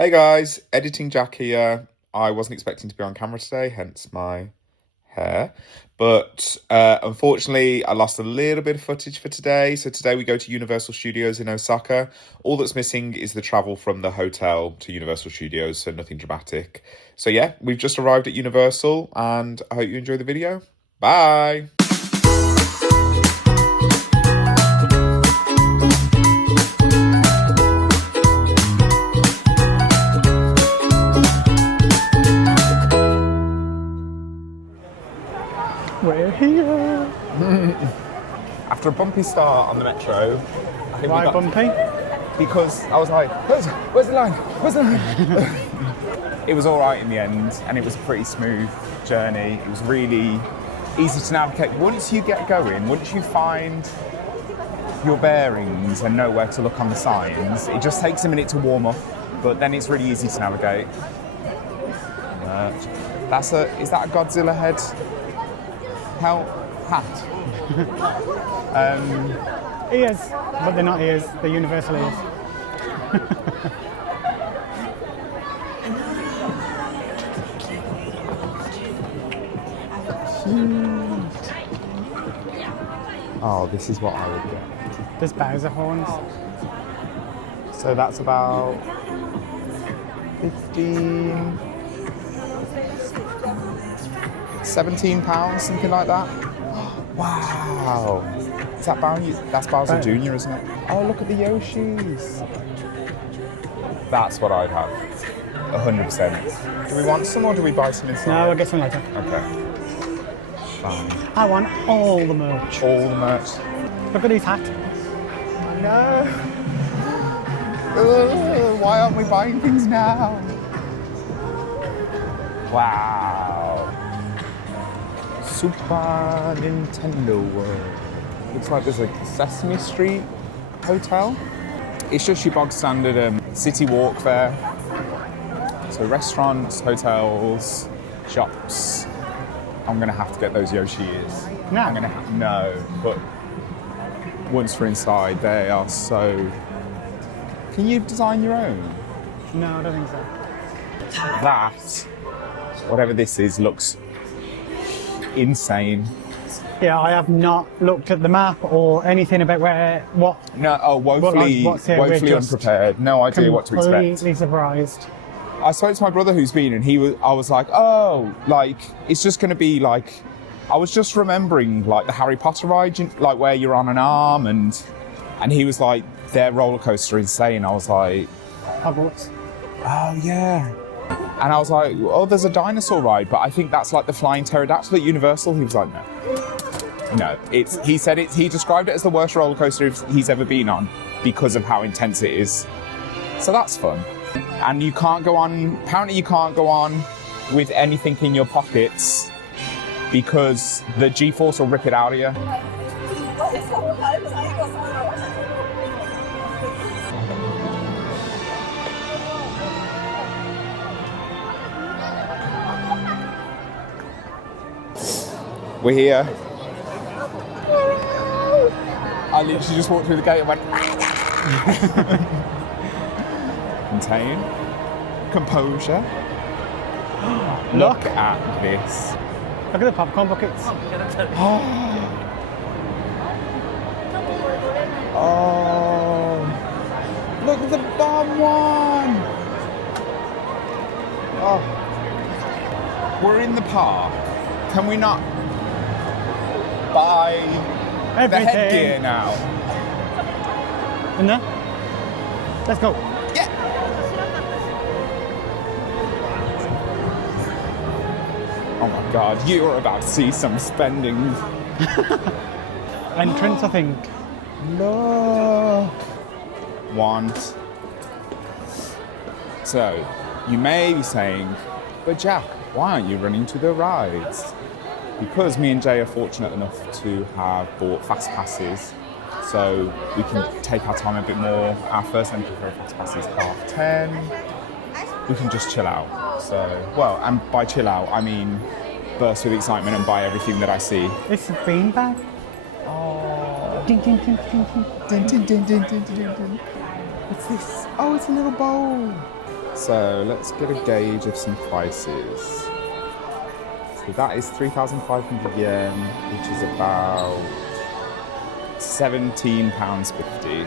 Hey guys, editing Jack here. I wasn't expecting to be on camera today, hence my hair. But unfortunately, I lost a little bit of footage for today. So today we go to Universal Studios in Osaka. All that's missing is the travel from the hotel to Universal Studios, so nothing dramatic. So yeah, we've just arrived at Universal and I hope you enjoy the video. Bye! We're here. After a bumpy start on the metro, I think Why bumpy? Because I was like, where's the line? Where's the line? It was all right in the end, and it was a pretty smooth journey. It was really easy to navigate. Once you get going, once you find your bearings and know where to look on the signs, it just takes a minute to warm up, but then it's really easy to navigate. Is that a Godzilla head? Hat. Ears, but they're not ears, they're universal ears. Oh, this is what I would get. There's Bowser horns. So that's about 15, 17 pounds, something like that. Wow. Is that Bowser? That's Bowser Jr., isn't it? Oh, look at the Yoshis. That's what I'd have. 100%. Do we want some or do we buy some inside? No, I'll get some later. Okay. Fine. I want all the merch. All the merch. Look at his hat. No. Why aren't we buying things now? Wow. Super Nintendo World. Looks like there's a Sesame Street hotel. It's just your bog standard city walk there. So restaurants, hotels, shops. I'm gonna have to get those Yoshi ears. No. No, but once we're inside, they are so. Can you design your own? No, I don't think so. That, whatever this is, looks insane. Yeah, I have not looked at the map or anything about what. No, woefully unprepared. No idea what to expect. Completely surprised. I spoke to my brother who's been, and I was like, it's just going to be like, I was just remembering like the Harry Potter ride, like where you're on an arm, and he was like, their roller coaster insane. I was like, Hogwarts. oh yeah. And I was like, oh, there's a dinosaur ride, but I think that's like the flying pterodactyl at Universal. He was like, no. He described it as the worst roller coaster he's ever been on because of how intense it is. So that's fun. And apparently you can't go on with anything in your pockets because the G-force will rip it out of you. We're here. I literally just walked through the gate and went. Contain. Composure. Look at this. Look at the popcorn buckets. Oh. Look at the bomb one. Oh. We're in the park. Can we not buy Everything. the headgear now? In there? Let's go. Yeah. Oh my God, you are about to see some spending. Entrance, I think. Look. Want. So, you may be saying, but Jack, why aren't you running to the rides? Because me and Jay are fortunate enough to have bought fast passes, so we can take our time a bit more. Our first entry for a fast pass is 10:30. We can just chill out. So, well, and by chill out, I mean burst with excitement and buy everything that I see. It's a beanbag. Oh. Ding, ding, ding, ding, ding. Ding, ding, ding, ding, ding, ding, ding. What's this? Oh, it's a little bowl. So let's get a gauge of some prices. So that is 3,500 yen, which is about £17.50.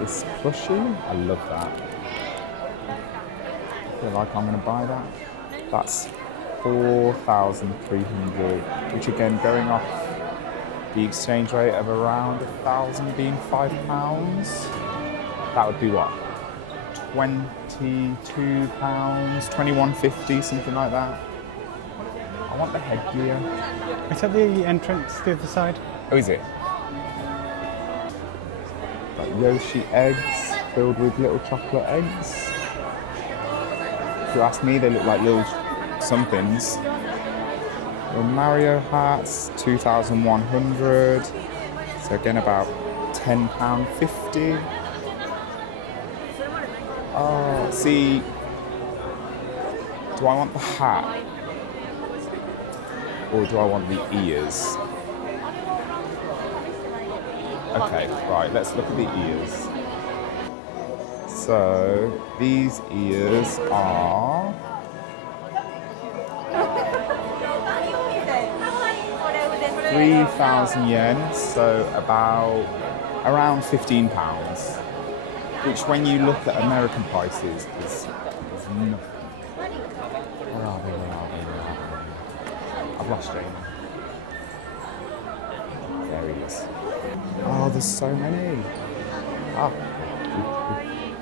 This plushie, I love that. I feel like I'm going to buy that. That's 4,300, which again, going off the exchange rate of around 1,000 being £5, that would be what? £22, £21.50, something like that. I want the headgear. Is that the entrance to the other side? Oh, is it? Like Yoshi eggs filled with little chocolate eggs. If you ask me, they look like little somethings. Little Mario hats, 2,100. So again, about £10.50. Oh, see, do I want the hat or do I want the ears? Okay, right, let's look at the ears. So, these ears are 3,000 yen, so around £15. Which, when you look at American prices, is nothing. Where are they? I've lost Jamie. There he is. Oh, there's so many. Oh.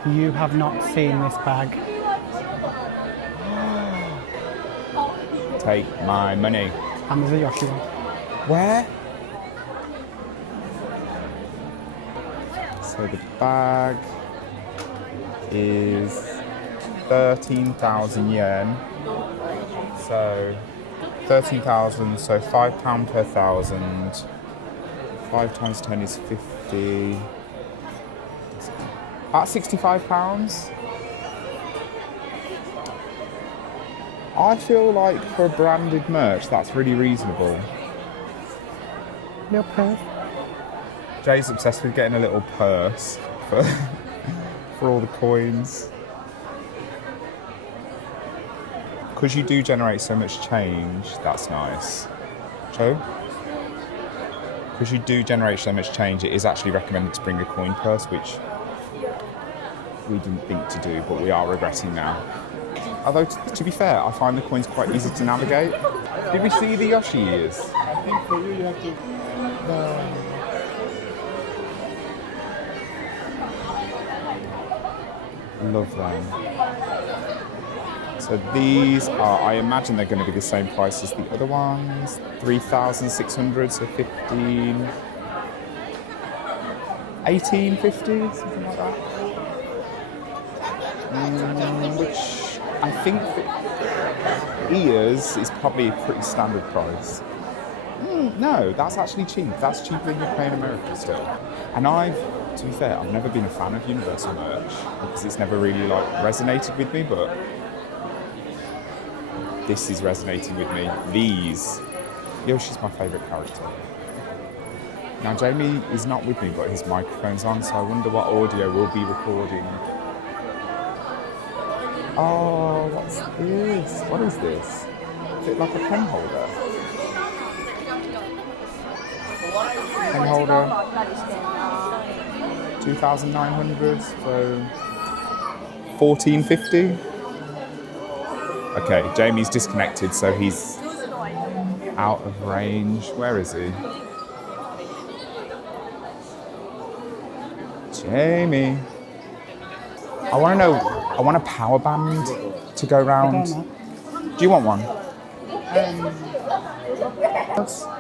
You have not seen this bag. Take my money. And there's a Yoshi one. Where? So the bag is 13,000 yen. So 13,000, so £5 per thousand. 5 times 10 is 50. About £65. I feel like for branded merch, that's really reasonable. Little purse. Jay's obsessed with getting a little purse for all the coins. Because you do generate so much change, that's nice. Joe? Because you do generate so much change, it is actually recommended to bring a coin purse, which we didn't think to do, but we are regretting now. Although, to be fair, I find the coins quite easy to navigate. Did we see the Yoshi ears? I think for you, you have to... Love them. So these are, I imagine they're going to be the same price as the other ones. 3,600, so 15... 18.50, something like that. Which I think the ears is probably a pretty standard price. No, that's actually cheap. That's cheaper than you pay in America still. And to be fair, I've never been a fan of Universal merch because it's never really like resonated with me, but this is resonating with me. These. Yoshi's my favourite character. Now Jamie is not with me, but his microphone's on, so I wonder what audio we'll be recording. Oh, what's this? What is this? Is it like a pen holder? Pen holder. 2,900, so 14.50. Okay, Jamie's disconnected, so he's out of range. Where is he? Jamie. I want to know, I want a power band to go round. Do you want one?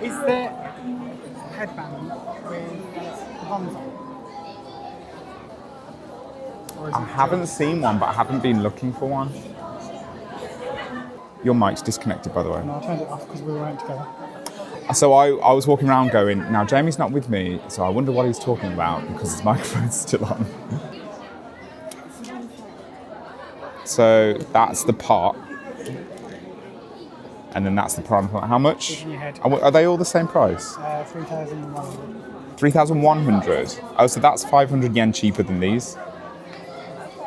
Is there headband with bombs on? I haven't seen one, but I haven't been looking for one. Your mic's disconnected, by the way. No, I turned it off because we weren't together. So I was walking around going, now Jamie's not with me, so I wonder what he's talking about because his microphone's still on. So that's the pot. And then that's the prawn pot. How much? Are they all the same price? 3,100. 3,100? Oh, so that's 500 yen cheaper than these?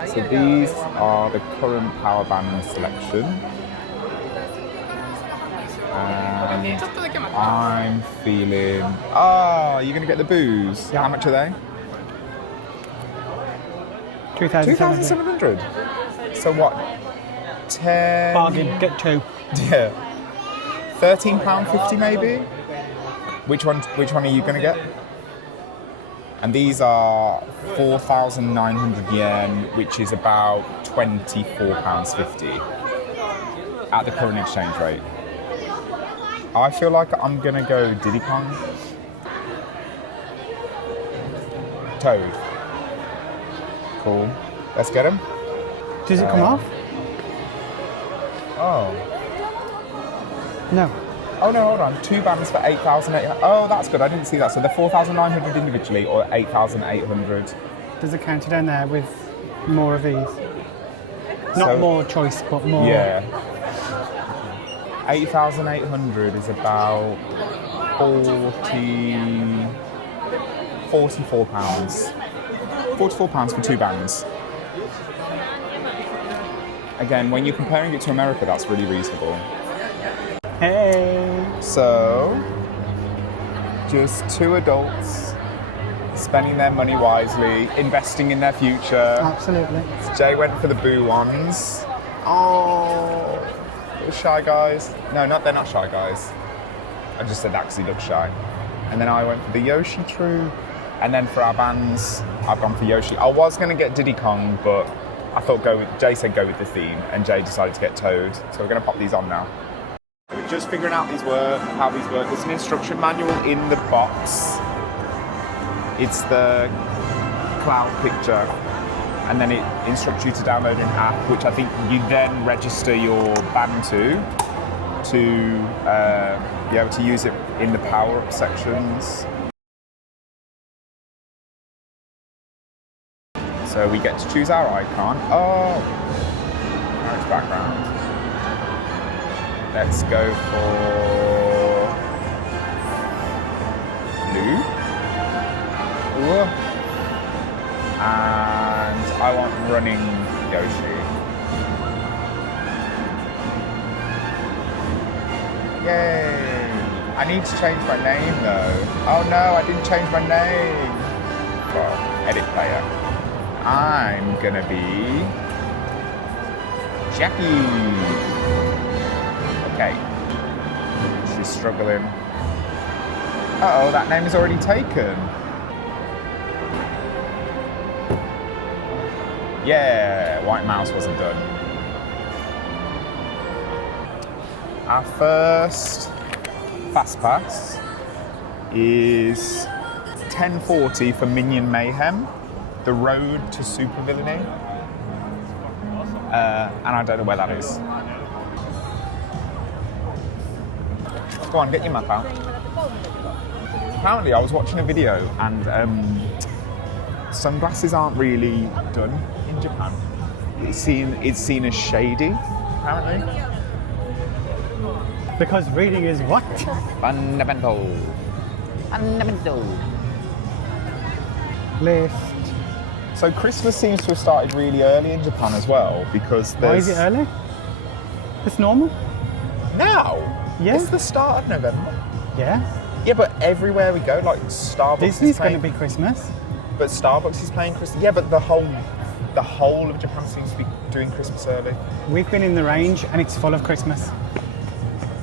So these are the current power band selection. And I'm feeling... Oh, you're going to get the booze. Yeah. How much are they? 2,700. 2,700. So what? 10... Bargain, get two. Yeah. £13.50 maybe? Which one are you going to get? And these are 4,900 yen, which is about £24.50 at the current exchange rate. I feel like I'm going to go Diddy Kong. Toad. Cool. Let's get him. Does it come off? Oh. No. Oh no, hold on. 2 bands for 8,800. Oh, that's good. I didn't see that. So they're 4,900 individually or 8,800. There's a counter down there with more of these. Not So- more choice, but more. Yeah. 8,800 is about 44 pounds. 44 pounds for 2 bands. Again, when you're comparing it to America, that's really reasonable. Hey. So, just 2 adults spending their money wisely, investing in their future. Absolutely. Jay went for the boo ones. Oh, little shy guys. No, they're not shy guys. I just said that because he looks shy. And then I went for the Yoshi True. And then for our bands, I've gone for Yoshi. I was going to get Diddy Kong, but I thought Jay said go with the theme, and Jay decided to get Toad. So we're going to pop these on now. We're just figuring out how these work. There's an instruction manual in the box. It's the cloud picture, and then it instructs you to download an app, which I think you then register your band to be able to use it in the power-up sections. So we get to choose our icon. Oh, now it's background. Let's go for blue. Ooh. And I want running Yoshi. Yay! I need to change my name though. Oh no, I didn't change my name. Well, edit player. I'm gonna be Jackie. Okay. She's struggling. Uh-oh, that name is already taken. Yeah, White Mouse wasn't done. Our first fast pass is 10:40 for Minion Mayhem, the road to supervillainy. And I don't know where that is. Go on, get your map out. Apparently, I was watching a video and sunglasses aren't really done in Japan. It's seen as shady, apparently. Because reading is what? Fundamental. List. So Christmas seems to have started really early in Japan as well, because Why there's... is it early? It's normal. Now? Yeah. It's the start of November. Yeah. Yeah, but everywhere we go, like Starbucks Disney's is going playing... to be Christmas. But Starbucks is playing Christmas. Yeah, but the whole of Japan seems to be doing Christmas early. We've been in the range and it's full of Christmas.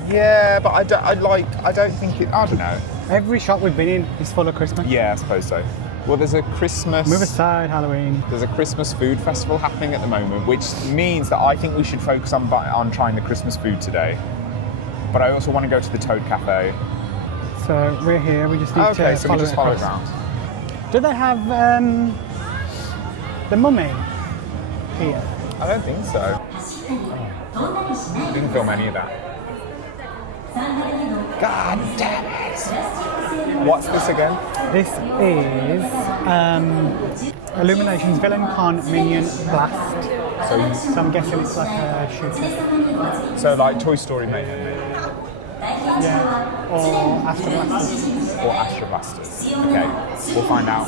Yeah, but I don't think it... I don't know. Every shop we've been in is full of Christmas. Yeah, I suppose so. Well, there's a Christmas... Move aside, Halloween. There's a Christmas food festival happening at the moment, which means that I think we should focus on trying the Christmas food today. But I also want to go to the Toad Cafe. So we're here, we just need to Okay, so we just follow it across. around. Do they have the mummy here? I don't think so. I didn't film any of that. God damn it! What's this again? This is Illumination's Villain Con Minion Blast. So I'm guessing it's like a shooter. So like Toy Story Mayhem. Yeah. Or Astro Blasters. Or Astro Blasters. Okay, we'll find out.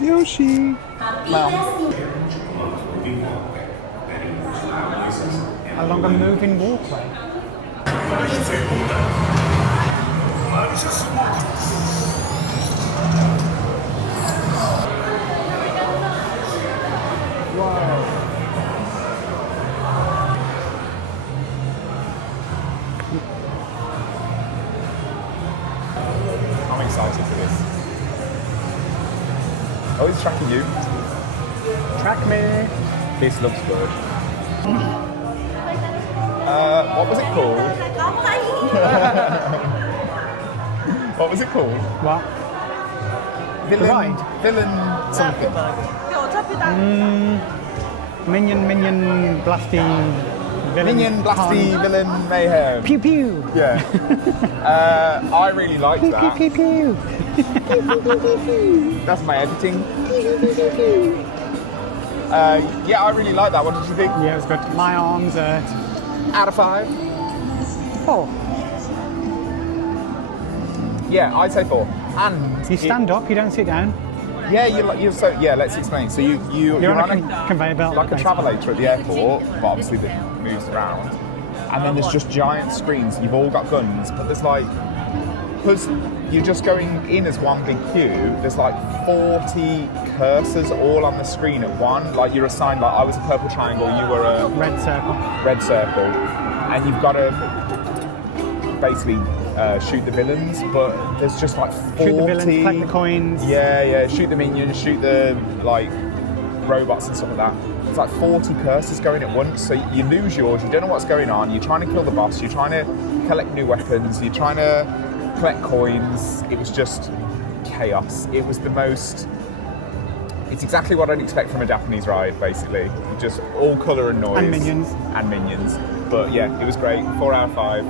Yoshi. Well, Along a moving walkway. I'm excited for this. Oh, he's tracking you. Track me. This looks good. What was it called? What was it called? What? Villain. Ride. Villain something. Minion blasty villain. Minion Blasty Villain Mayhem. Pew pew. Yeah. I really liked Pew that. pew pew pew. That's my editing. Yeah, I really like that. What did you think? Yeah, it was good. My arms are Out of 5? 4. Yeah, I'd say 4. And You stand up, you don't sit down. Yeah, you're so. Yeah, let's explain. So you're on on a conveyor belt. like a basically. travelator at the airport, but obviously that moves around. And then there's just giant screens. You've all got guns, but there's like, because you're just going in as one big queue. There's like 40 cursors all on the screen at one. Like you're assigned. Like I was a purple triangle. You were a Red circle. red circle, and you've got to basically shoot the villains. But there's just like 40. Shoot the villains, collect the coins. Yeah. Shoot the minions, shoot the like robots and stuff like that. It's like 40 cursors going at once, so you lose yours. You don't know what's going on. You're trying to kill the boss. You're trying to collect new weapons. You're trying to collect coins. It was just chaos. It was the most. It's exactly what I'd expect from a Japanese ride, basically. Just all colour and noise. And minions. And minions. But yeah, it was great. 4 out of 5.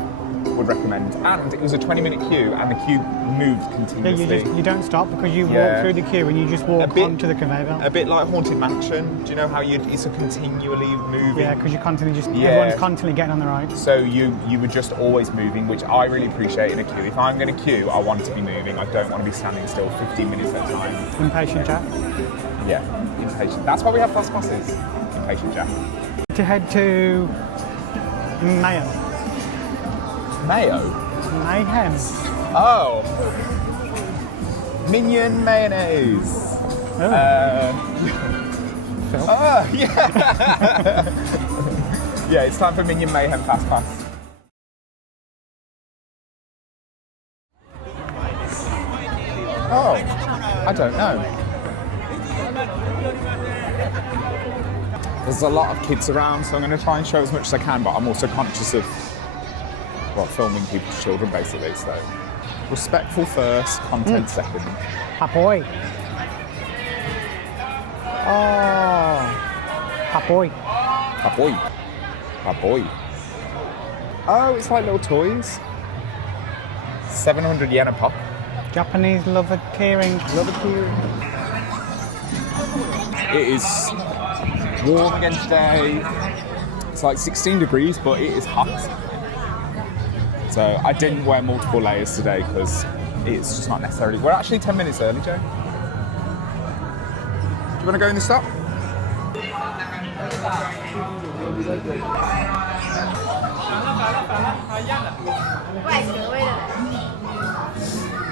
Would recommend. And it was a 20-minute queue, and the queue moved Yeah, continuously. you don't stop because you Yeah. walk through the queue and you just walk onto the conveyor belt. A bit like Haunted Mansion. Do you know how it's a continually moving? Yeah, because you're constantly Yeah. everyone's constantly getting on the ride. So you were just always moving, which I really appreciate in a queue. If I'm going to queue, I want to be moving. I don't want to be standing still 15 minutes at a time. Impatient Jack. Yeah, impatient. That's why we have fast passes. Impatient Jack. To head to Mayhem. Mayo. Mayhem. Oh. Minion mayonnaise. Oh. Phil. Oh, yeah. Yeah, it's time for Minion Mayhem Fast Pass. Oh, I don't know. There's a lot of kids around, so I'm going to try and show as much as I can, but I'm also conscious of filming people's children, basically. So, respectful first, content second. Papoy. Oh. Papoy. Papoy. Oh, it's like little toys. 700 yen a pop. Japanese love a keyring. It is warm again today. It's like 16 degrees, but it is hot. So I didn't wear multiple layers today because it's just not necessarily. We're actually 10 minutes early, Joe. Do you want to go in the stop?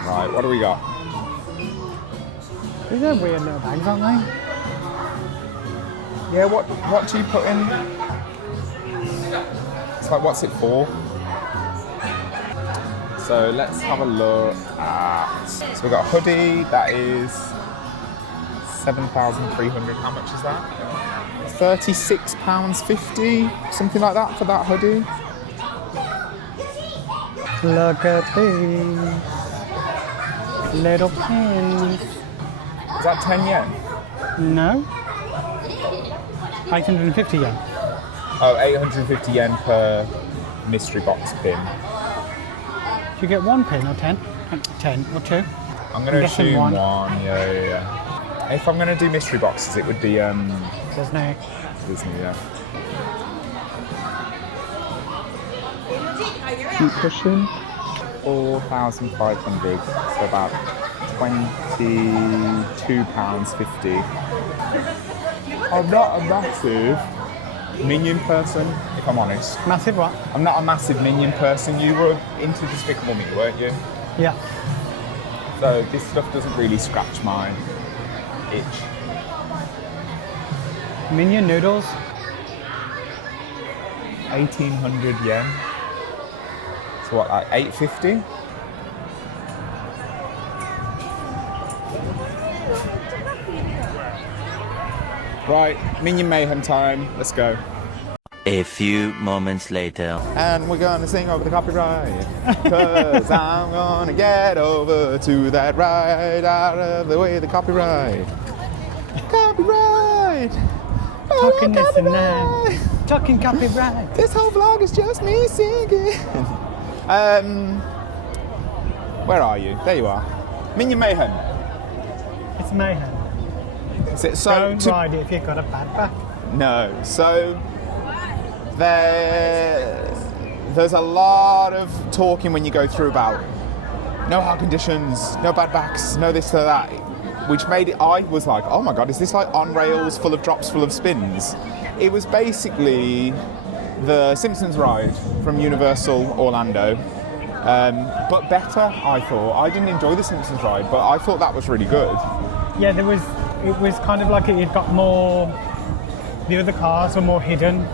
Right, what do we got? These are weird little bags, aren't they? Yeah, what do you put in? It's like, what's it for? So let's have a look at. So we've got a hoodie that is 7,300. How much is that? £36.50, something like that for that hoodie. Look at these little pins. Is that 10 yen? No. 850 yen. Oh, 850 yen per mystery box pin. Do you get one pin or 10? 10 or 2? I'm going to guessing assume one. Yeah. If I'm going to do mystery boxes, it would be Disney. Disney, yeah. Keep pushing. 4,500, so about £22.50. I'm not a massive Minion person, if I'm honest. Massive what? I'm not a massive Minion person. You were into Despicable Me, weren't you? Yeah. So this stuff doesn't really scratch my itch. Minion noodles. 1,800 yen. So what, like 850? Right, Minion Mayhem time. Let's go. A few moments later. And we're gonna sing over the copyright. Cause I'm gonna get over to that ride out of the way of the copyright. Copyright! Talking this and that. Talking copyright. This whole vlog is just me singing. Where are you? There you are. Minion Mayhem. It's mayhem. Is it Don't ride it if you've got a bad back. No. So there's a lot of talking when you go through about no heart conditions, no bad backs, no this, no that, which made it, I was like, oh my God, is this like on rails full of drops, full of spins? It was basically the Simpsons ride from Universal Orlando, but better, I thought. I didn't enjoy the Simpsons ride, but I thought that was really good. Yeah, it was kind of like it got more, the other cars were more hidden.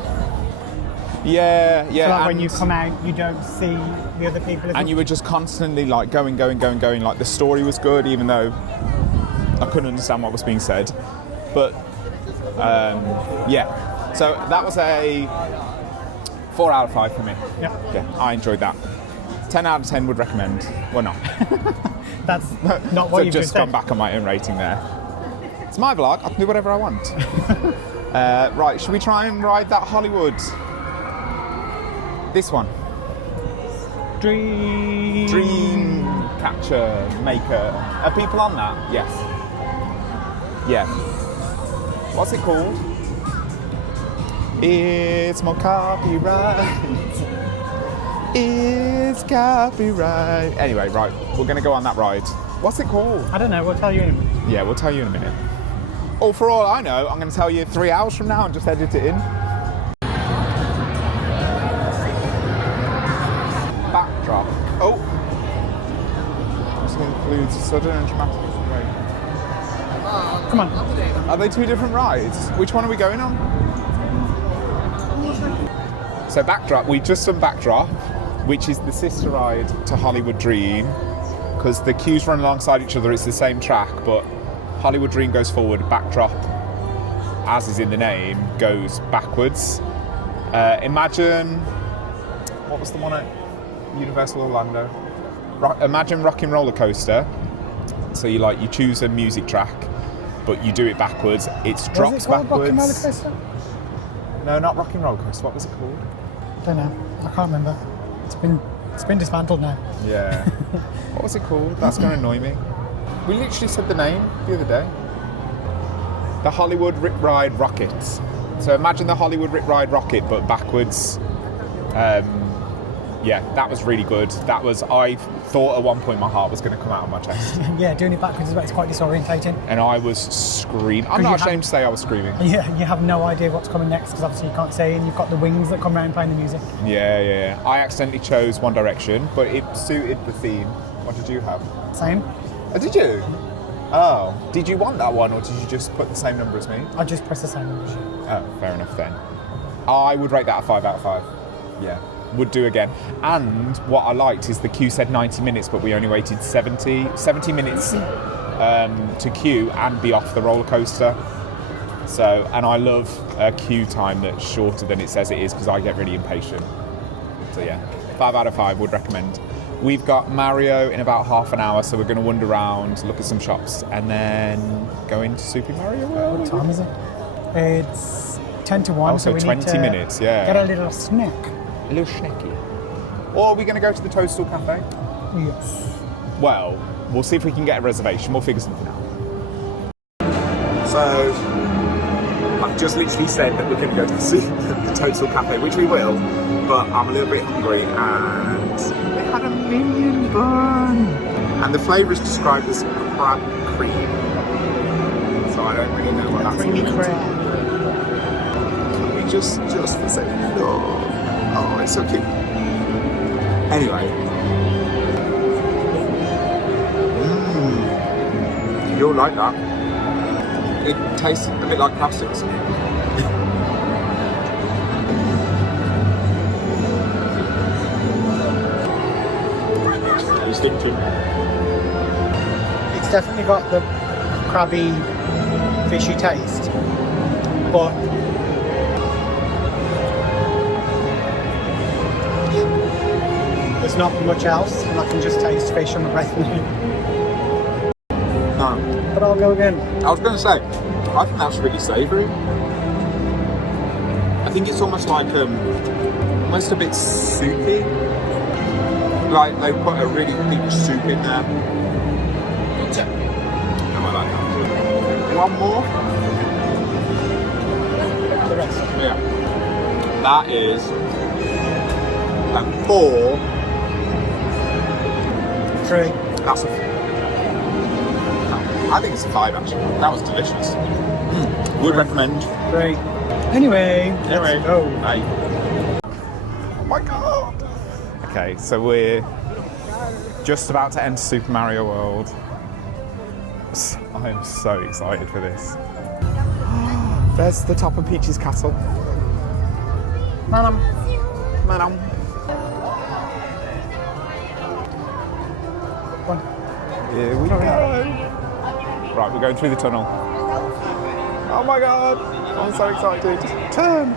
Yeah. So like when you come out, you don't see the other people. And you were just constantly like going. Like the story was good, even though I couldn't understand what was being said. But yeah, so that was a 4 out of 5 for me. Yeah, I enjoyed that. 10 out of 10 would recommend. Well, not. That's not what so you've just gone back on my own rating there. It's my vlog. I can do whatever I want. Right, should we try and ride that Hollywood? This one. Dream Catcher Maker. Are people on that? Yes. Yeah. What's it called? It's more copyright. It's copyright. Anyway, right, we're going to go on that ride. What's it called? I don't know, we'll tell you in a minute. Yeah, we'll tell you in a minute. Or for all I know, I'm going to tell you 3 hours from now and just edit it in. Backdrop. Oh. This includes sudden and dramatic acceleration. Come on. Are they 2 different rides? Which one are we going on? So Backdrop, we just done Backdrop, which is the sister ride to Hollywood Dream, because the queues run alongside each other. It's the same track, but Hollywood Dream goes forward. Backdrop, as is in the name, goes backwards. Imagine, what was the one at Universal Orlando? Imagine Rockin' Roller Coaster. So you choose a music track, but you do it backwards. It drops backwards. Rockin' Roller Coaster? No, not Rockin' Roller Coaster. What was it called? I don't know. I can't remember. It's been dismantled now. Yeah. What was it called? That's going to annoy me. We literally said the name the other day. The Hollywood Rip Ride Rockets. So imagine the Hollywood Rip Ride Rocket, but backwards. Yeah, that was really good. I thought at one point my heart was going to come out of my chest. Yeah, doing it backwards is quite disorientating. And I was screaming. I'm not ashamed to say I was screaming. Yeah, you have no idea what's coming next because obviously you can't see, and you've got the wings that come around playing the music. Yeah. I accidentally chose One Direction, but it suited the theme. What did you have? Same. Oh, did you? Oh. Did you want that one, or did you just put the same number as me? I just pressed the same number as you. Oh, fair enough then. I would rate that a 5 out of 5. Yeah. Would do again. And what I liked is the queue said 90 minutes, but we only waited 70 minutes to queue and be off the roller coaster. So, and I love a queue time that's shorter than it says it is because I get really impatient. So yeah, 5 out of 5 would recommend. We've got Mario in about half an hour, so we're going to wander around, look at some shops, and then go into Super Mario World. What time is it? It's 10 to 1, so we 20 need to minutes, yeah. Get a little snack. A little snacky. Or are we going to go to the Toadstool Cafe? Yes. Well, we'll see if we can get a reservation. We'll figure something out. So, I've just literally said that we're going to go to the Toadstool Cafe, which we will, but I'm a little bit hungry and they had a Minion bun. And the flavour is described as crab cream. So I don't really know what that's Creamy meant. crab. Can we just for saying it? Oh, it's so cute. Anyway. You'll like that. It tastes a bit like crab sticks. It's definitely got the crabby, fishy taste, but there's not much else, and I can just taste fish on the breath. No. But I'll go again. I was going to say, I think that's really savoury. I think it's almost like, almost a bit soupy. Like they put a really thick soup in there. No, I like that. One more. The rest. Yeah. That is a 4. 3. That's a. I think it's a 5 actually. That was delicious. Would recommend. 3. Anyway, Anyway, go. Bye. Oh my god. Okay, so we're just about to enter Super Mario World. I am so excited for this. There's the top of Peach's castle. Madam. Madam. Here we go. Right, we're going through the tunnel. Oh my god! I'm so excited. Turn!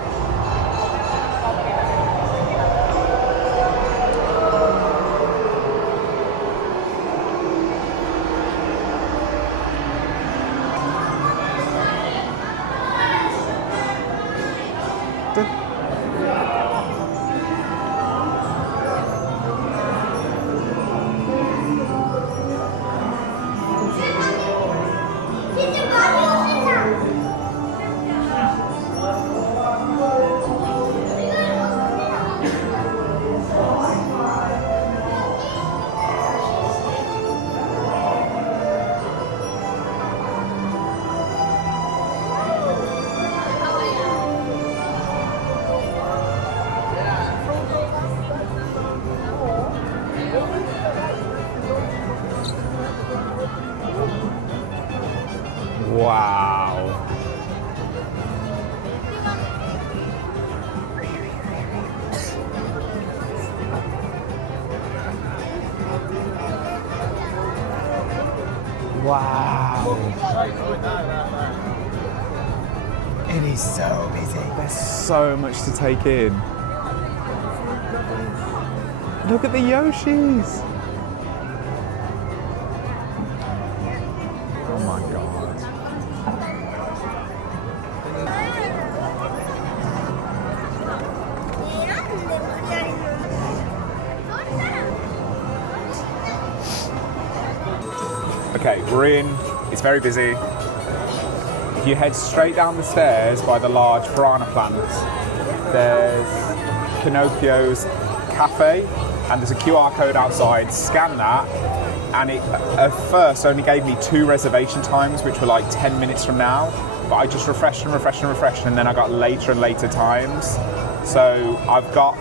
Wow. Wow. It is so busy. There's so much to take in. Look at the Yoshis. Oh my god. Okay, we're in. It's very busy. If you head straight down the stairs by the large piranha plant, there's Pinocchio's cafe, and there's a QR code outside. Scan that, and it at first only gave me 2 reservation times, which were like 10 minutes from now. But I just refreshed and refreshed and refreshed, and then I got later and later times. So I've got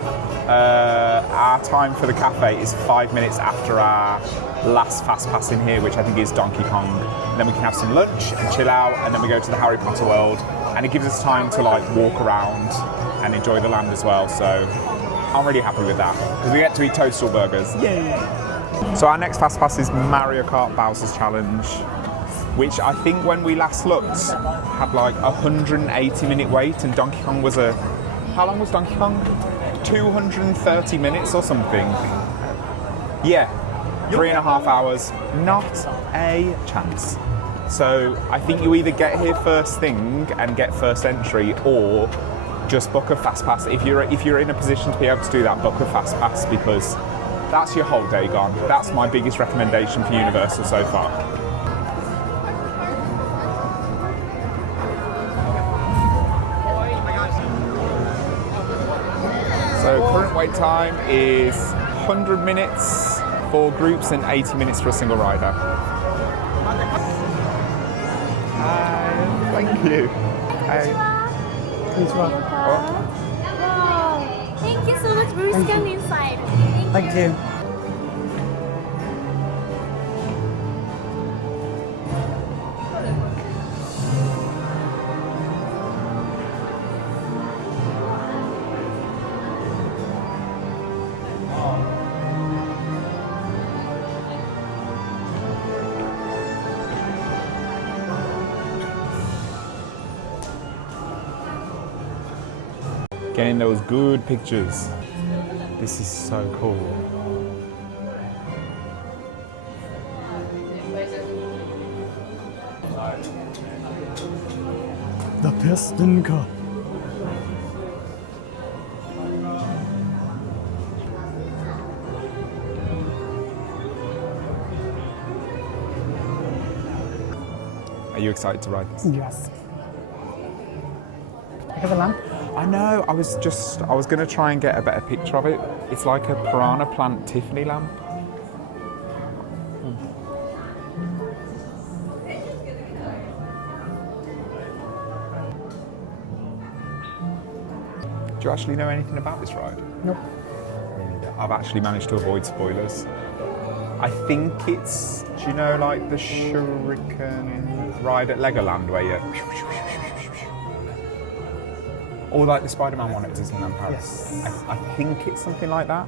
our time for the cafe is 5 minutes after our last fast pass in here, which I think is Donkey Kong. And then we can have some lunch and chill out, and then we go to the Harry Potter world, and it gives us time to like walk around and enjoy the land as well. So I'm really happy with that because we get to eat toadstool burgers. Yay! So our next fast pass is Mario Kart Bowser's Challenge, which I think when we last looked had like a 180-minute wait, and Donkey Kong was a... How long was Donkey Kong? 230 minutes or something. Yeah, 3.5 hours. Not a chance. So I think you either get here first thing and get first entry, or just book a fast pass. If you're in a position to be able to do that, book a fast pass, because that's your whole day gone. That's my biggest recommendation for Universal so far. So current wait time is 100 minutes 4 groups and 80 minutes for a single rider. Hi, thank you. Hi. Konnichiwa. Wow. Thank you so much. We're scanning inside. Thank you. Getting those good pictures. This is so cool. The piston car. Are you excited to ride this? Yes. Look at the lamp. I know, I was going to try and get a better picture of it. It's like a piranha plant Tiffany lamp. Do you actually know anything about this ride? Nope. I've actually managed to avoid spoilers. I think it's, do you know, like the Shuriken ride at Legoland where you... Or like the Spider-Man one at Disneyland Paris. Yes. I think it's something like that.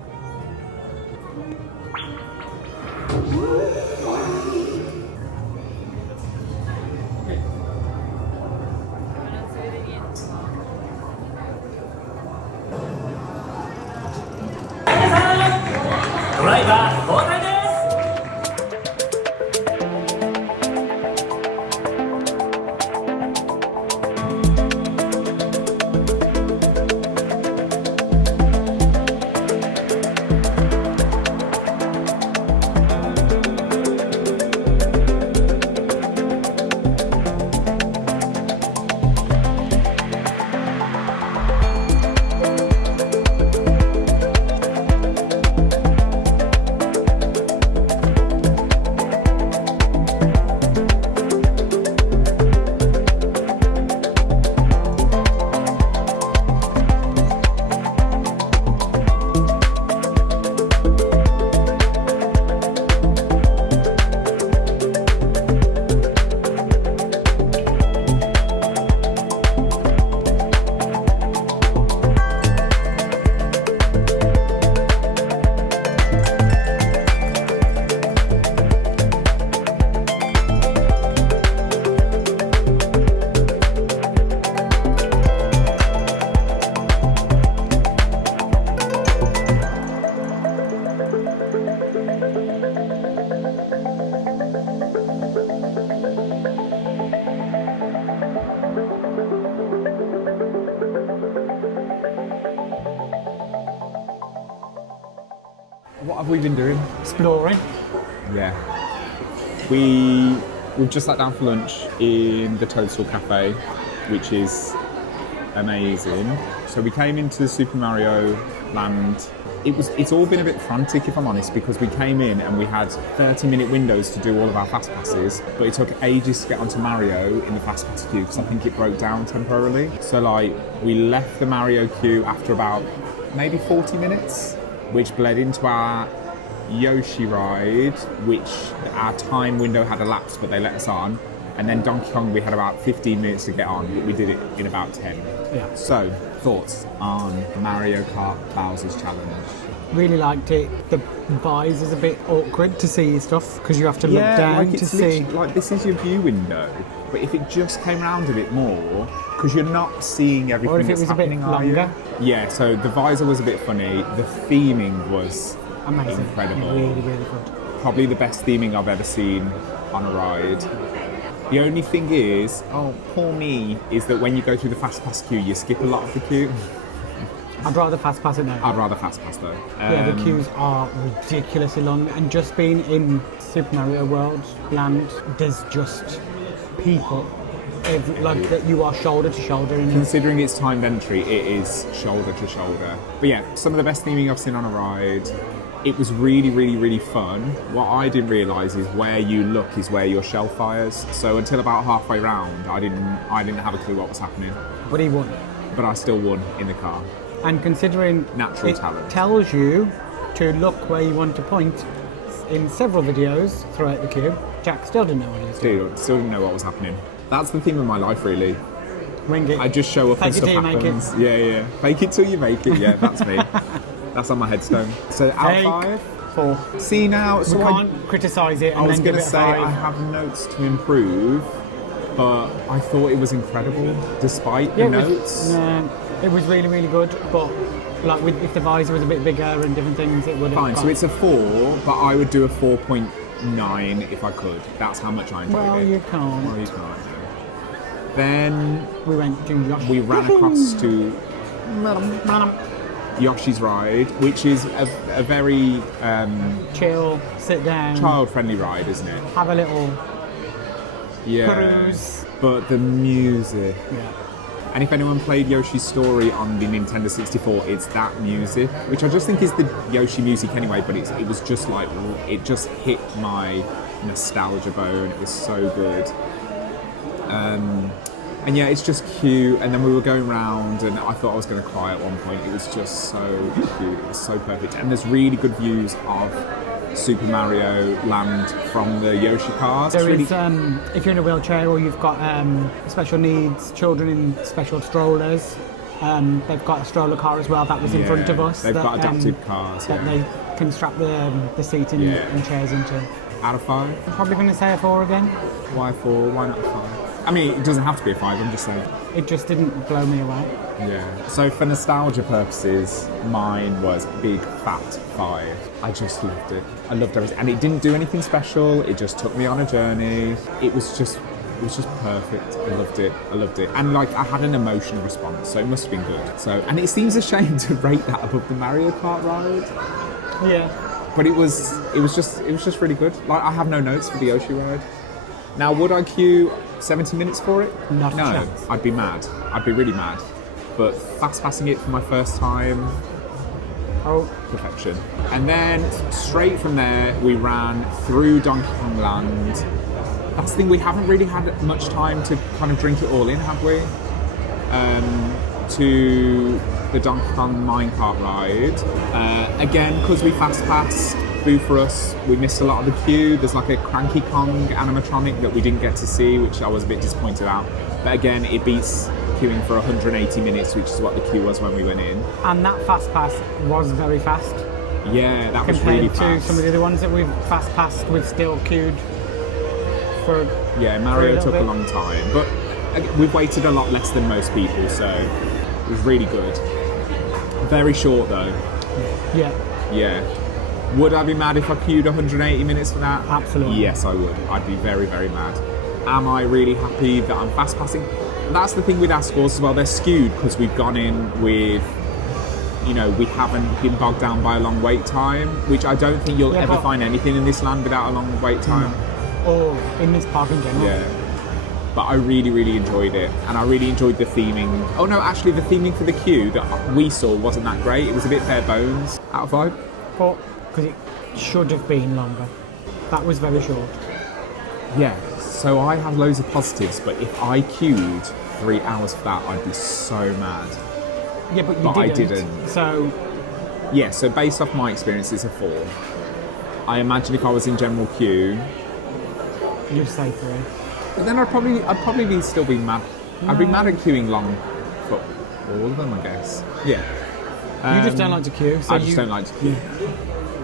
What have we been doing? Exploring. Yeah. We've just sat down for lunch in the Toadstool Cafe, which is amazing. So we came into Super Mario Land. It's all been a bit frantic, if I'm honest, because we came in and we had 30-minute windows to do all of our fast passes, but it took ages to get onto Mario in the fast pass queue because I think it broke down temporarily. So like we left the Mario queue after about maybe 40 minutes, which bled into our Yoshi ride, which our time window had elapsed, but they let us on. And then Donkey Kong, we had about 15 minutes to get on, but we did it in about 10. Yeah. So, thoughts on Mario Kart Bowser's Challenge? Really liked it. The vise is a bit awkward to see stuff because you have to look down like to it's see. like this is your view window, but if it just came around a bit more, because you're not seeing everything Or if it that's was a bit happening, are you? longer. Yeah, so the visor was a bit funny. The theming was Amazing. incredible. Really, really good. Probably the best theming I've ever seen on a ride. The only thing is, oh, poor me, is that when you go through the fast pass queue, you skip a lot of the queue. I'd rather fast pass it now. I'd rather fast pass though. Yeah, the queues are ridiculously long, and just being in Super Mario World Land, there's just people like that you are shoulder to shoulder in. Considering it's timed entry, it is shoulder to shoulder. But yeah, some of the best theming I've seen on a ride. It was really, really, really fun. What I didn't realise is where you look is where your shell fires. So until about halfway round, I didn't have a clue what was happening. But he won. But I still won in the car. And considering Natural it talent. tells you to look where you want to point in several videos throughout the queue, Jack still didn't know what he was doing. Dude, still didn't know what was happening. That's the theme of my life, really. Wing it. I just show up and Fake it stuff till you make happens. Yeah. Fake it till you make it. Yeah, that's me. That's on my headstone. So out of 5. 4. See now, We so can't criticise it I and was then give going it to a say 5. I have notes to improve, but I thought it was incredible despite the notes. It was really, really good, but like if the visor was a bit bigger and different things, it would have Fine, so it's a 4, but I would do a 4.9 if I could. That's how much I enjoyed Well, it. you can't. Well, you can't. No. Then We went to Yoshi. we ran across to Yoshi's Ride, which is a very Chill, sit down, child-friendly ride, isn't it? have a little Yeah. cruise. But the music. Yeah. And if anyone played Yoshi's Story on the Nintendo 64, it's that music, which I just think is the Yoshi music anyway, but it was just like, it just hit my nostalgia bone. It was so good. And yeah, it's just cute. And then we were going round and I thought I was going to cry at one point. It was just so cute. It was so perfect. And there's really good views of Super Mario Land from the Yoshi cars. There It's is, really, if you're in a wheelchair or you've got special needs, children in special strollers, they've got a stroller car as well that was in front of us. They've got adaptive cars. That they can strap the seat and chairs into. Out of 5? I'm probably going to say a 4 again. Why 4? Why not a 5? I mean, it doesn't have to be a 5, I'm just saying. It just didn't blow me away. Yeah. So for nostalgia purposes, mine was big fat 5. I just loved it. I loved everything. And it didn't do anything special. It just took me on a journey. It was just perfect. I loved it. And like I had an emotional response, so it must have been good. So, and it seems a shame to rate that above the Mario Kart ride. Yeah. But it was just really good. Like I have no notes for the Yoshi ride. Now, would I queue 70 minutes for it? Not a no, chance. I'd be mad. I'd be really mad. But fast passing it for my first time, perfection. And then straight from there, we ran through Donkey Kong Land. That's the thing, we haven't really had much time to kind of drink it all in, have we? To the Donkey Kong minecart ride. Again, because we fast passed, boo for us, we missed a lot of the queue. There's like a Cranky Kong animatronic that we didn't get to see, which I was a bit disappointed about. But again, it beats queuing for 180 minutes, which is what the queue was when we went in. And that fast pass was very fast. Yeah, that was really compared to fast. some of the other ones that we've fast passed, we've still queued for. Yeah, Mario for took a long time, but we've waited a lot less than most people, so it was really good. Very short though. Yeah, Yeah. Would I be mad if I queued 180 minutes for that? Absolutely. Yes, I would. I'd be very, very mad. Am I really happy that I'm fast passing? That's the thing with our scores as well. They're skewed because we've gone in with, you know, we haven't been bogged down by a long wait time, which I don't think you'll ever find anything in this land without a long wait time. or in this park in general. Yeah. But I really, really enjoyed it. And I really enjoyed the theming. Oh no, actually the theming for the queue that we saw wasn't that great. It was a bit bare bones. Out of 5? But because it should have been longer. That was very short. Yeah. So I have loads of positives, but if I queued 3 hours for that, I'd be so mad. Yeah, but you But I didn't. didn't. So Yeah, so based off my experience, it's a 4. I imagine if I was in general queue, you'd say 3. but then I'd probably still be mad. I'd be mad at queuing long for all of them, I guess. Yeah. You just don't like to queue. So I just don't like to queue.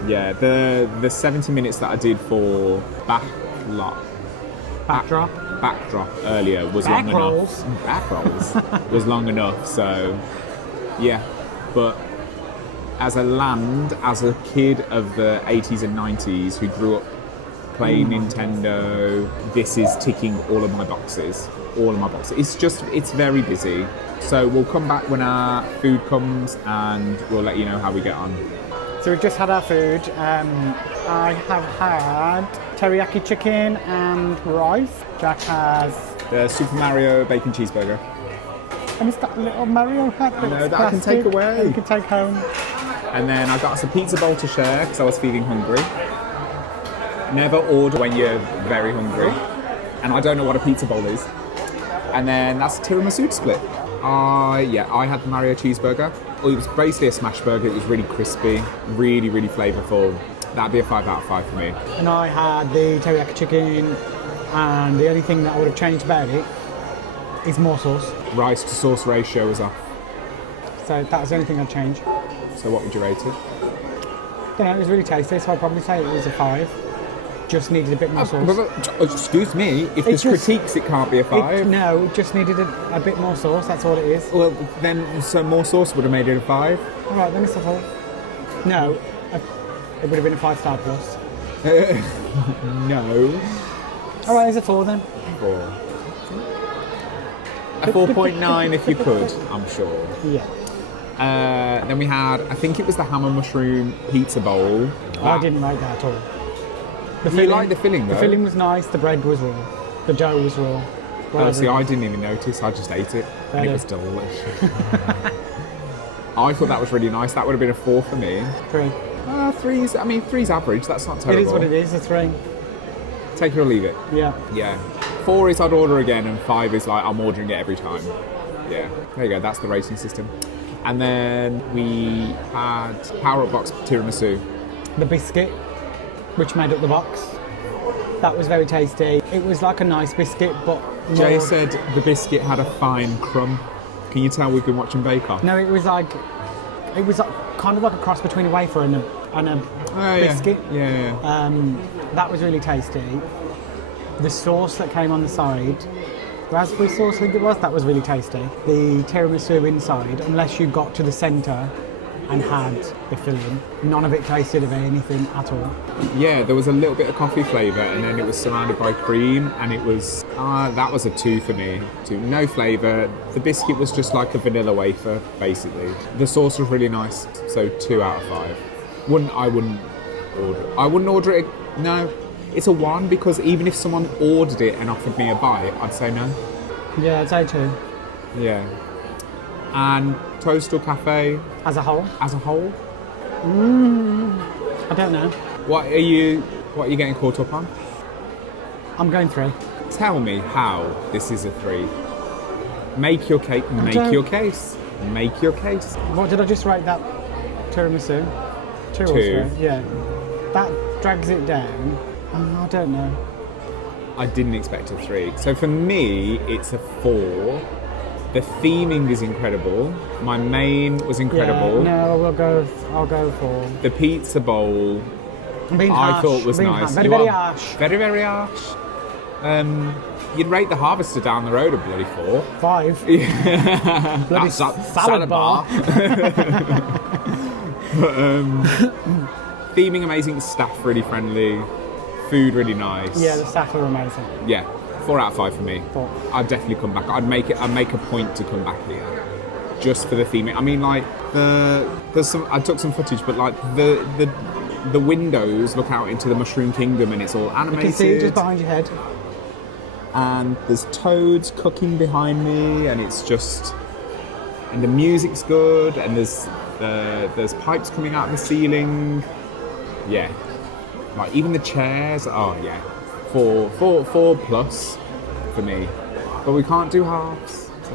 Yeah, the 70 minutes that I did for Backdrop. backdrop earlier was Back long rolls. enough. Back rolls was long enough. So yeah, but as a land, as a kid of the 80s and 90s who grew up playing Nintendo, this is ticking all of my boxes. All of my boxes. It's very busy. So we'll come back when our food comes and we'll let you know how we get on. So we've just had our food. I have had teriyaki chicken and rice. Jack has The Super Mario bacon cheeseburger. And it's got a little Mario hat that's that I can take plastic away. that you can take home. And then I got us a pizza bowl to share because I was feeling hungry. Never order when you're very hungry. And I don't know what a pizza bowl is. And then that's a tiramisu split. I had the Mario cheeseburger. Well, it was basically a smash burger. It was really crispy, really, really flavourful. That'd be a 5 out of 5 for me. And I had the teriyaki chicken, and the only thing that I would have changed about it is more sauce. Rice to sauce ratio was off. So that was the only thing I'd change. So what would you rate it? Don't know, it was really tasty, so I'd probably say it was a 5. Just needed a bit more sauce. Excuse me, if there's critiques, it can't be a 5. No, it just needed a bit more sauce, that's all it is. Well, then, so more sauce would have made it a 5. Alright, then it's a 4. No, it would have been a 5-star plus. No. Alright, it's a 4 then. 4. A 4.9 if you could, I'm sure. Yeah. Then we had, I think it was the hammer mushroom pizza bowl. I didn't like that at all. You like the filling though? The filling was nice, the bread was raw, the dough was raw. See, I didn't even notice, I just ate it. And it was delicious. I thought that was really nice. That would have been a 4 for me. 3. 3's average, that's not terrible. It is what it is, a 3. Take it or leave it. Yeah. Yeah. 4 is I'd order again, and 5 is like I'm ordering it every time. Yeah. There you go, that's the rating system. And then we had Power Up Box tiramisu. The biscuit, which made up the box. That was very tasty. It was like a nice biscuit, but Jay more... said the biscuit had a fine crumb. Can you tell we've been watching Bake Off? No, it was like kind of like a cross between a wafer and a biscuit. Yeah. That was really tasty. The sauce that came on the side, raspberry sauce I think it was, that was really tasty. The tiramisu inside, unless you got to the centre and had the filling, none of it tasted of anything at all. Yeah, there was a little bit of coffee flavour, and then it was surrounded by cream, and it was, that was a 2 for me. 2. No flavour. The biscuit was just like a vanilla wafer, basically. The sauce was really nice, so 2 out of 5. I wouldn't order it, no. It's a 1 because even if someone ordered it and offered me a bite, I'd say no. Yeah, I'd say 2. Yeah. And Toastal Cafe? As a whole? As a whole? I don't know. What are you getting caught up on? I'm going 3. Tell me how this is a 3. Make your case. Make your case. Make your case. What did I just rate that tiramisu? 2 or 3? Yeah. That drags it down. I don't know. I didn't expect a 3. So for me, it's a 4. The theming is incredible. My main was incredible. Yeah, no, I'll go 4. The pizza bowl, I thought was nice. Very, very harsh. Very, very harsh. You'd rate the Harvester down the road a bloody 4. 5. Yeah. Bloody salad bar. But, theming amazing, staff really friendly, food really nice. Yeah, the staff are amazing. Yeah, 4 out of 5 for me. 4. I'd definitely come back. I'd make a point to come back here, just for the theming. I mean, like I took some footage, but like the windows look out into the Mushroom Kingdom, and it's all animated. You can see it just behind your head. And there's toads cooking behind me, and it's just, and the music's good, and there's pipes coming out of the ceiling. Yeah, like even the chairs. Oh yeah, 4 plus for me. But we can't do halves, so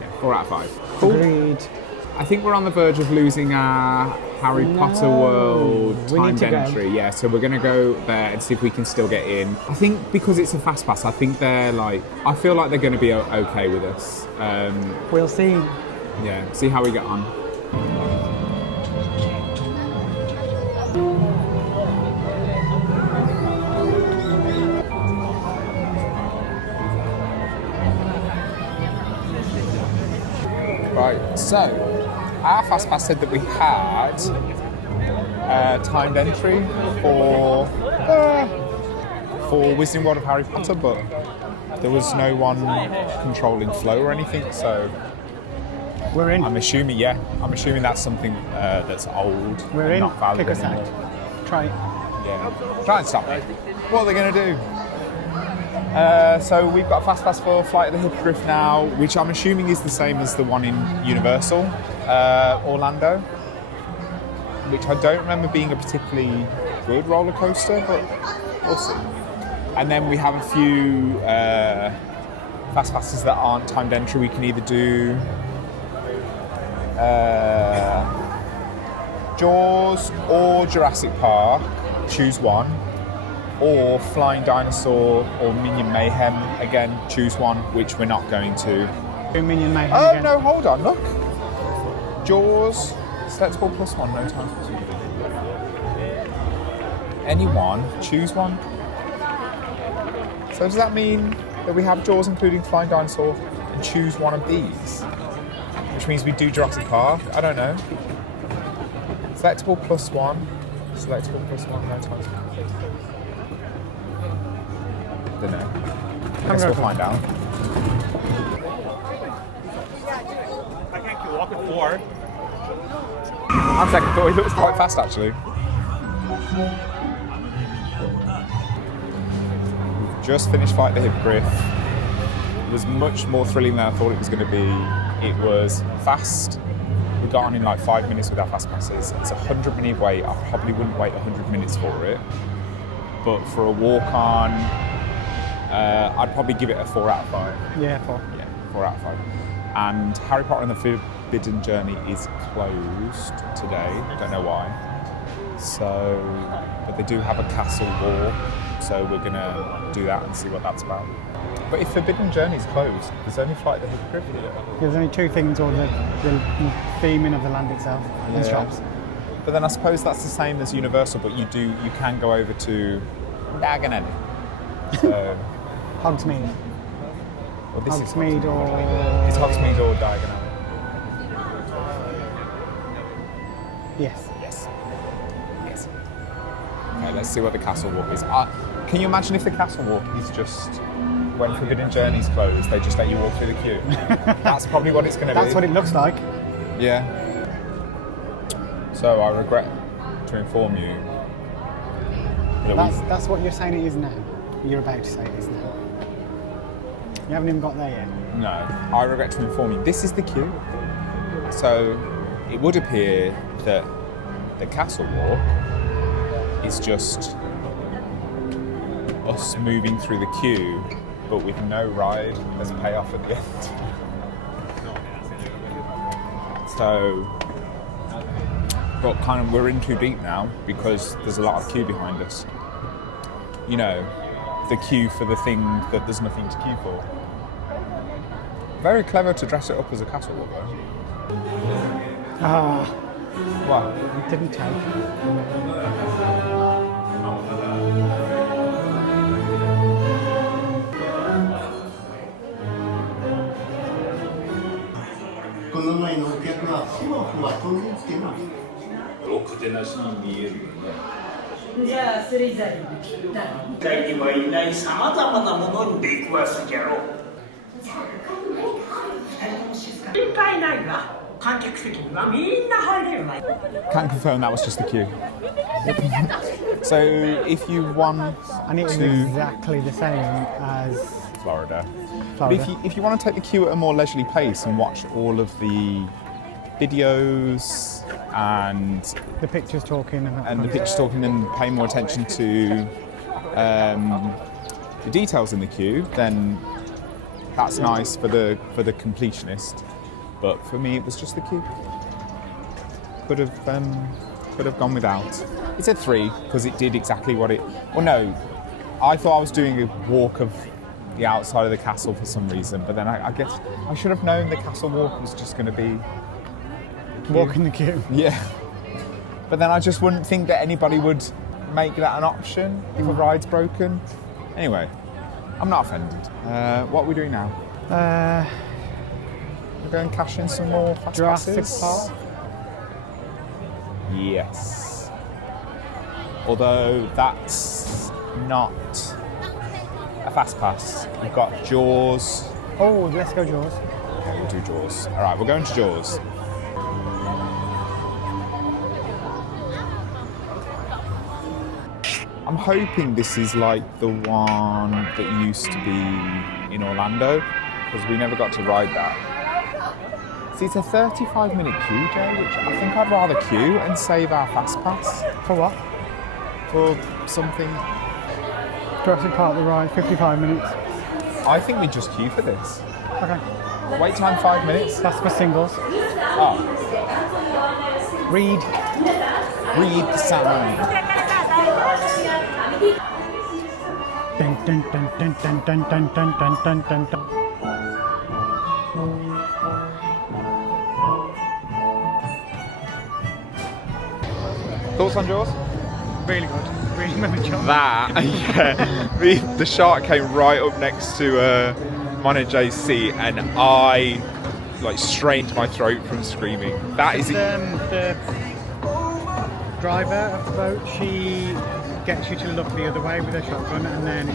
yeah, 4 out of 5. Cool. Agreed. I think we're on the verge of losing our Harry Potter World timed entry. Yeah, so we're going to go there and see if we can still get in. I think because it's a fast pass, I think I feel like they're going to be okay with us. We'll see. Yeah, see how we get on. Right, so our fast pass said that we had timed entry for Wizarding World of Harry Potter, but there was no one controlling flow or anything, so we're in. I'm assuming that's something that's old. We're in. Not valid Kick us anymore. out. Try it. Yeah. Try and stop me. What are they going to do? So we've got a fast pass for Flight of the Hippogriff now, which I'm assuming is the same as the one in Universal Orlando, which I don't remember being a particularly good roller coaster, but we'll see. And then we have a few fast passes that aren't timed entry. We can either do Jaws or Jurassic Park, choose one, or Flying Dinosaur or Minion Mayhem, again, choose one, which we're not going to. Minion Mayhem Oh again. no, hold on, look. Jaws, selectable +1, no time. Anyone, choose one. So does that mean that we have Jaws including Flying Dinosaur and choose one of these? Which means we do Jurassic Park? I don't know. Selectable +1. Selectable +1, no time. Don't know. I guess we'll find out. I think you walk it forward. On second thought, he looks quite fast actually. We've just finished Flight of the Hippogriff. It was much more thrilling than I thought it was going to be. It was fast. We got on in like 5 minutes with our fast passes. It's a 100-minute wait. I probably wouldn't wait 100 minutes for it. But for a walk on, I'd probably give it a 4 out of 5. Yeah, 4. Yeah, 4 out of 5. And Harry Potter and the Forbidden Journey is closed today. Don't know why. So, but they do have a castle walk, so we're gonna do that and see what that's about. But if Forbidden Journey is closed, there's only Flight of the Hippogriff here. There's only 2 things, or the theming of the land itself and Yeah. shops. But then I suppose that's the same as Universal, but you can go over to Dagenham. So, Hogsmeade. well, this is Hogsmeade or... It's Hogsmeade or Dagenham. Yes. Yes. Yes. Okay, let's see what the castle walk is. Can you imagine if the castle walk is just when Forbidden Journey's closed, they just let you walk through the queue? That's probably what it's going to be. That's what it looks like. Yeah. So I regret to inform you that That's what you're saying it is now. You're about to say it is now. You haven't even got there yet. No, I regret to inform you, this is the queue. So it would appear that the castle walk is just us moving through the queue, but with no ride as a payoff at the end. So, but kind of we're in too deep now because there's a lot of queue behind us. You know, the queue for the thing that there's nothing to queue for. Very clever to dress it up as a castle walk though. Ah, What? it didn't take. この前のお客はふわふわ飛んできてます。ろくでなしに見えるよね。じゃあそれ以外に聞いたら世界にはいないさまざまなものに出くわすじゃろう。心配ないわ。観客席にはみんな入れるわ。 Can't confirm that was just the queue. So if you want And it is to exactly the same as Florida. But Florida. if you want to take the queue at a more leisurely pace and watch all of the videos and The pictures talking and that. the picture talking and pay more attention to the details in the queue, then that's nice for the completionist. But for me, it was just the queue. Could have gone without. It said 3 because it did exactly what it. Well, no, I thought I was doing a walk of the outside of the castle for some reason, but then I guess I should have known the castle walk was just going to be Walking the queue. yeah. But then I just wouldn't think that anybody would make that an option if a ride's broken. Anyway, I'm not offended. What are we doing now? We're going to cash in some more fast Jurassic passes. Park? Yes. Although that's not a fast pass. We've got Jaws. Oh, let's go Jaws. Okay, we'll do Jaws. All right, we're going to Jaws. I'm I'm hoping this is like the one that used to be in Orlando, because we never got to ride that. See, it's a 35-minute queue, Jay, which I think I'd rather queue and save our fast pass. For what? For something. Jurassic Park, the ride, 55 minutes. I think we just queue for this. Okay. Wait time 5 minutes. That's for singles. Oh. Read the sign. Dun, dun, dun, dun, dun, dun, dun, dun, dun, dun, dun, dun. Thoughts on yours? Really good. Really mature. That, yeah. The shark came right up next to mine and Jay's seat, and I like strained my throat from screaming. That is the driver of the boat, she gets you to look the other way with her shotgun, and then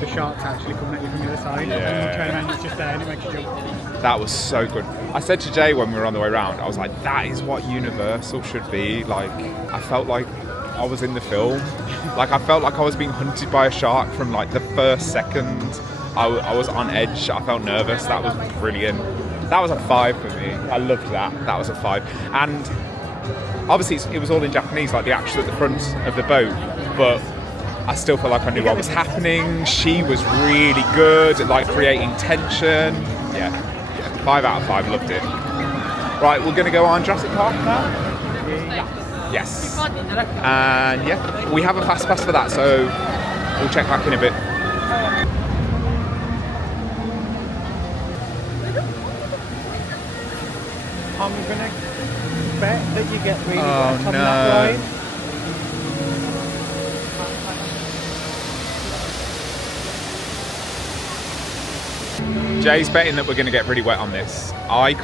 the shark's actually coming at you from the other side, and you turn around and it's just there and it makes you jump. That was so good. I said to Jay when we were on the way round, I was like, that is what Universal should be. Like, I felt like I was in the film. Like, I felt like I was being hunted by a shark from like the first second. I was on edge. I felt nervous. That was brilliant. That was a 5 for me. I loved that. That was a 5. And obviously it was all in Japanese, like the action at the front of the boat, but I still felt like I knew what was happening. She was really good at like creating tension. Yeah, 5 out of 5, loved it. Right, we're gonna go on Jurassic Park now? Yes. And yeah, we have a fast pass for that, so we'll check back in a bit. I'm gonna bet that you get really wet on no. that ride. Jay's betting that we're going to get really wet on this. I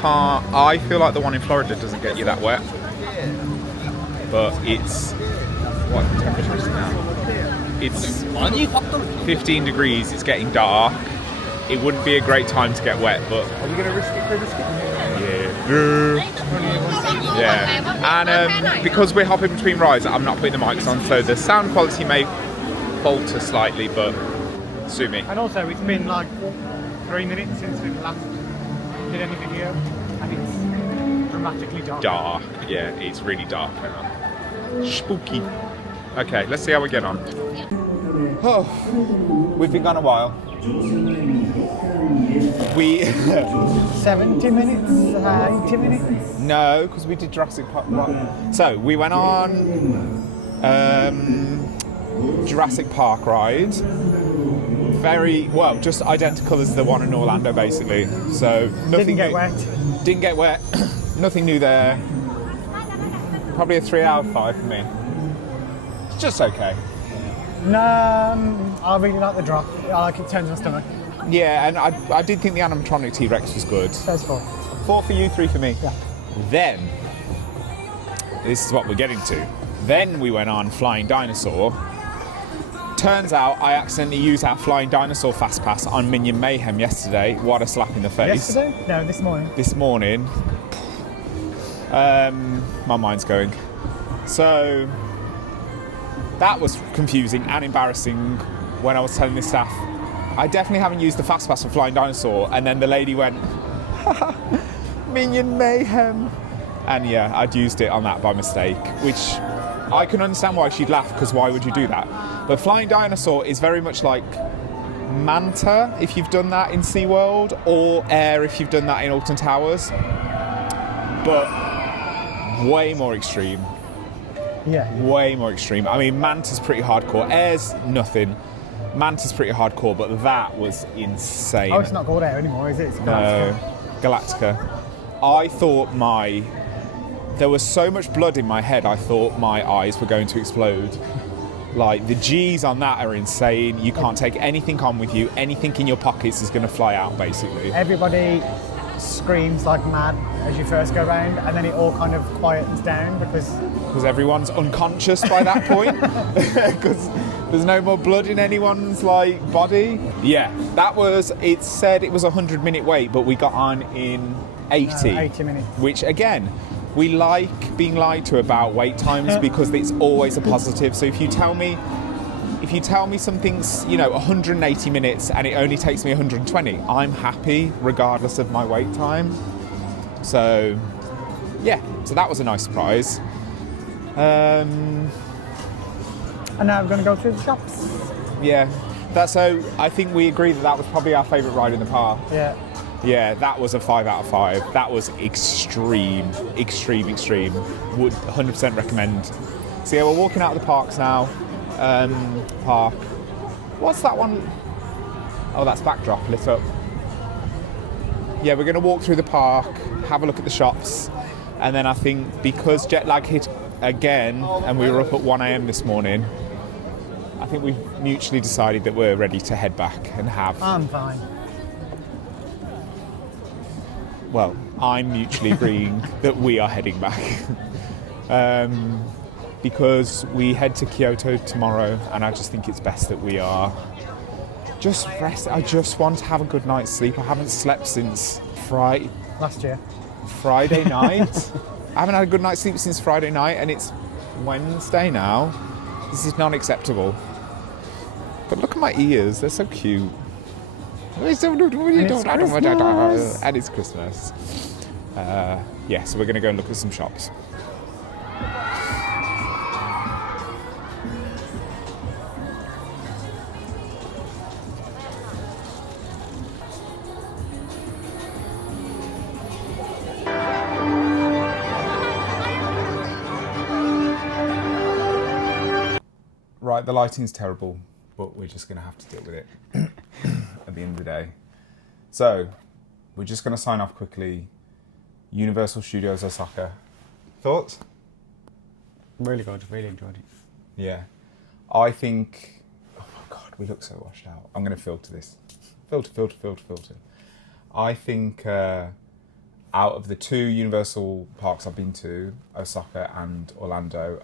feel like the one in Florida doesn't get you that wet. But it's, what temperature is it now? It's 15 degrees, it's getting dark. It wouldn't be a great time to get wet, but are we going to risk it for a biscuit? Yeah. And because we're hopping between rides, I'm not putting the mics on, so the sound quality may falter slightly, but sue me. And also, it's been like 3 minutes since we last did any video, and it's dramatically dark. Dark, yeah, it's really dark now. Spooky. Okay, let's see how we get on. Oh, we've been gone a while. We 70 minutes, 80 minutes? No, because we did Jurassic Park. So we went on Jurassic Park ride. Very well, just identical as the one in Orlando, basically. So nothing. Didn't get wet. Didn't get wet. Nothing new there. Probably a 3 out of 5 for me. It's just okay. No, I really like the drop. I like it turns my stomach. Yeah, and I did think the animatronic T-Rex was good. That's 4. 4 for you, 3 for me. Yeah. Then, this is what we're getting to. Then we went on Flying Dinosaur. Turns out I accidentally used our Flying Dinosaur fast pass on Minion Mayhem yesterday. What a slap in the face. Yesterday? No, this morning. This morning. My mind's going. So, that was confusing and embarrassing when I was telling the staff, I definitely haven't used the fast pass for Flying Dinosaur, and then the lady went, Minion Mayhem. And yeah, I'd used it on that by mistake, which I can understand why she'd laugh, because why would you do that? But Flying Dinosaur is very much like Manta, if you've done that in SeaWorld, or Air, if you've done that in Alton Towers. But way more extreme. Yeah. Way more extreme. I mean, Manta's pretty hardcore. Air's nothing. Manta's pretty hardcore, but that was insane. Oh, it's not called Air anymore, is it? It's No, Galactica. I thought there was so much blood in my head, I thought my eyes were going to explode. Like, the G's on that are insane. You can't take anything on with you. Anything in your pockets is going to fly out, basically. Everybody screams like mad as you first go round, and then it all kind of quietens down because everyone's unconscious by that point. Because there's no more blood in anyone's like body. Yeah, it said it was a 100-minute wait, but we got on in 80. 80 minutes. Which, again, we like being lied to about wait times because it's always a positive. So if you tell me if you tell me something's, 180 minutes and it only takes me 120, I'm happy regardless of my wait time. So, yeah, so that was a nice surprise. And now we're going to go through the shops. Yeah, I think we agreed that was probably our favourite ride in the park. Yeah. Yeah, that was a 5 out of 5. That was extreme. Would 100% recommend. So yeah, we're walking out of the parks now. Park. What's that one? Oh, that's Backdrop lit up. Yeah, we're going to walk through the park, have a look at the shops, and then I think because jet lag hit again and we were up at 1 a.m. this morning, I think we've mutually decided that we're ready to head back and have... I'm fine. Well, I'm mutually agreeing that we are heading back. Because we head to Kyoto tomorrow, and I just think it's best that we are just rest. I just want to have a good night's sleep. I haven't slept since Friday night. I haven't had a good night's sleep since Friday night, and it's Wednesday now. This is not acceptable. But look at my ears, they're so cute. And it's Christmas. Yeah, so we're going to go and look at some shops. Right, the lighting's terrible, but we're just going to have to deal with it at the end of the day. So, we're just going to sign off quickly. Universal Studios Osaka. Thoughts? Really good, really enjoyed it. Yeah. I think... Oh my God, we look so washed out. I'm going to filter this. Filter. I think out of the 2 Universal parks I've been to, Osaka and Orlando,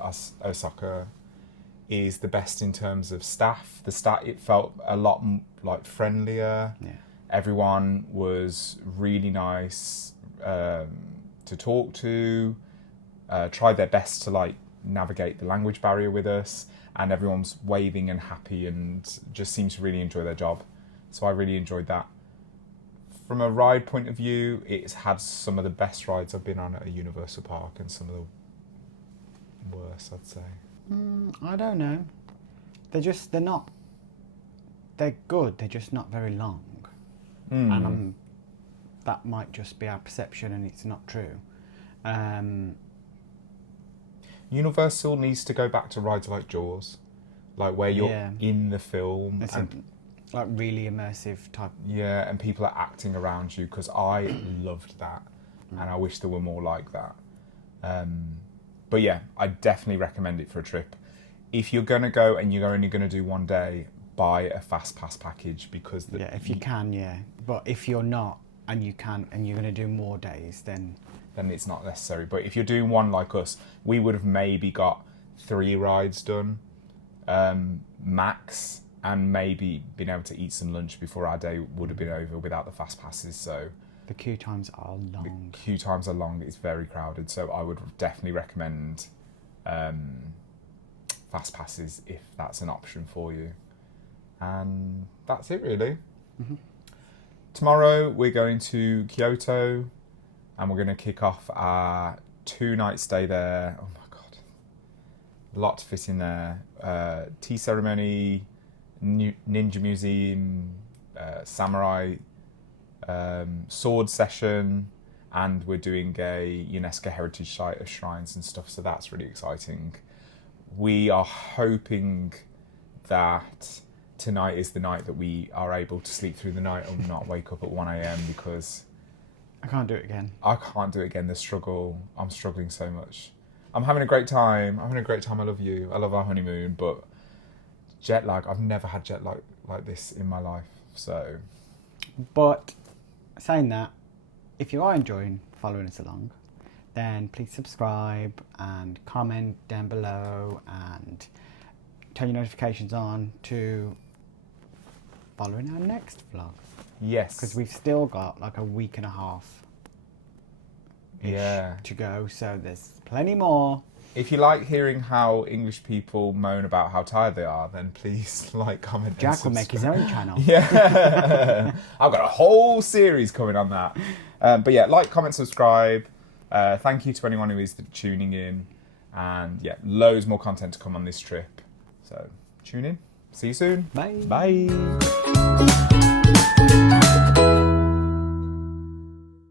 Osaka is the best in terms of staff. It felt a lot friendlier. Yeah. Everyone was really nice to talk to. Tried their best to navigate the language barrier with us, and everyone's waving and happy and just seemed to really enjoy their job. So I really enjoyed that. From a ride point of view, it's had some of the best rides I've been on at a Universal park and some of the worst, I'd say. I don't know. They're good, they're just not very long. And that might just be our perception and it's not true. Universal needs to go back to rides like Jaws, where you're in the film. It's really immersive type. Yeah, and people are acting around you, because I loved that. And I wish there were more like that. But yeah, I definitely recommend it for a trip. If you're going to go and you're only going to do 1 day, buy a fast pass package, because... if you can, yeah. But if you're not, and you can, and you're going to do more days, then it's not necessary. But if you're doing one like us, we would have maybe got 3 rides done, max, and maybe been able to eat some lunch before our day would have been over without the fast passes. So the queue times are long. It's very crowded, so I would definitely recommend fast passes if that's an option for you. And that's it, really. Mm-hmm. Tomorrow we're going to Kyoto, and we're going to kick off our 2-night stay there. Oh my God, a lot to fit in there. Tea ceremony, ninja museum, samurai sword session, and we're doing a UNESCO heritage site of shrines and stuff, so that's really exciting. We are hoping that tonight is the night that we are able to sleep through the night and not wake up at 1 a.m. because I can't do it again. The struggle. I'm struggling so much. I'm having a great time. I love you. I love our honeymoon, but jet lag. I've never had jet lag like this in my life. So, but saying that, if you are enjoying following us along, then please subscribe and comment down below and turn your notifications on to following our next vlog. Yes. Because we've still got a week and a half to go, so there's plenty more. If you like hearing how English people moan about how tired they are, then please like, comment, and Jack will make his own channel. Yeah, I've got a whole series coming on that. But yeah, like, comment, subscribe. Thank you to anyone who is tuning in. And yeah, loads more content to come on this trip. So tune in. See you soon. Bye. Bye.